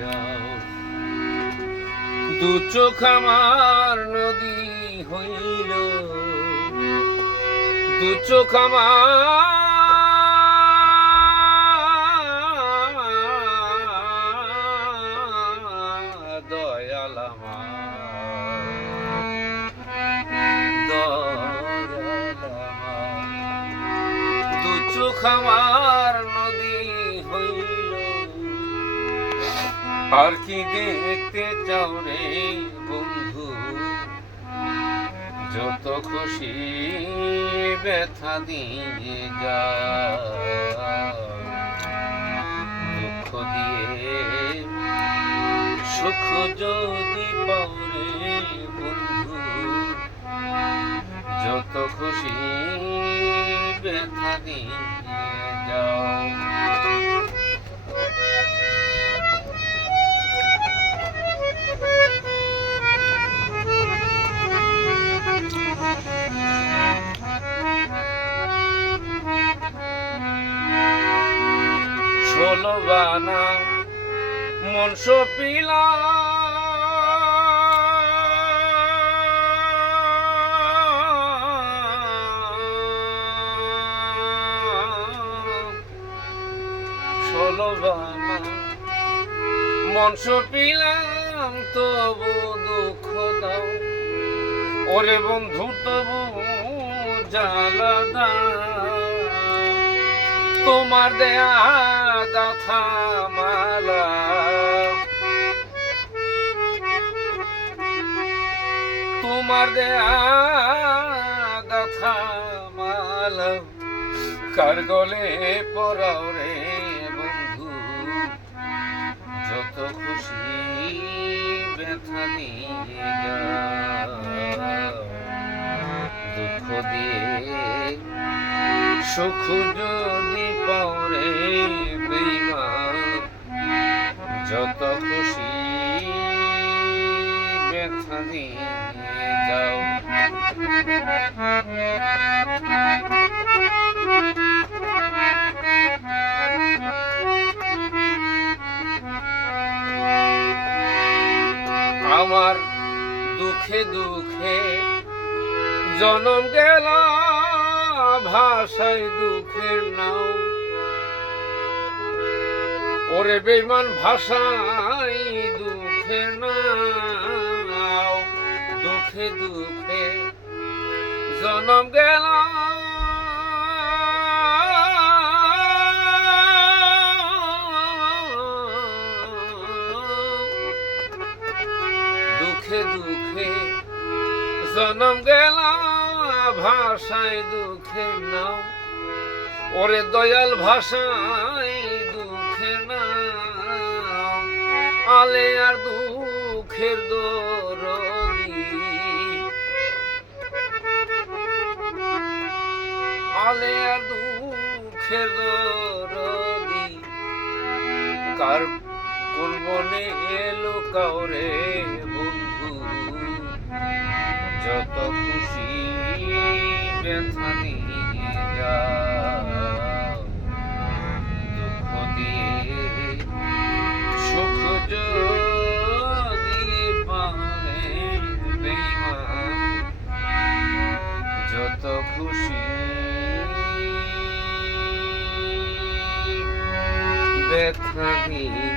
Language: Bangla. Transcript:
যাও। দু চোখ আমার নদী হইল, দু চোখ আমার দয়াল দু চোখ আমার নদী হইল। আর কি দেখতে চাও রে বন্ধু, যত খুশি ব্যথা দিয়ে যাও। দুঃখ দিয়ে সুখ যদি পাও রে বন্ধু, যত খুশি ব্যথা দিয়ে যাও। ষোলো বানা মন সপিলা, ষোলো বানা মন সপিলাম, তবু দুঃখ দাও ওরে বন্ধু, তবু জ্বালা দাও। তোমার দেয়া গাথা মালা, তোমার দেয়া গাথা মালা কার গলে পরাও রে বন্ধু, যত খুশি ব্যথা দিয়ে যাও। দুঃখ দিয়ে সুখ যদি পাও রে বেঈমান, যত খুশি ব্যথা দিয়ে যাও। আমার দুঃখে দুঃখে জনম গেল, ভাষায় দুঃখের নাও ওরে বেঈমান, ভাষায় দুঃখের নাও। দুঃখে দুঃখে জনম গেল, দুঃখে দুঃখে জনম গেল, ভাষায় দুঃখের নাও ওরে দয়াল, ভাষায় দুঃখের নাও। আলে আর দুঃখের দরদি, আলে আর দুঃখের দরদি, কার কোন বনে এলো কাউরে বন্ধু, যত খুশি ব্যথা দিয়ে যাও। দুঃখ দিয়ে সুখ যদি পারে বেঈমান, যত খুশি ব্যথা দিয়ে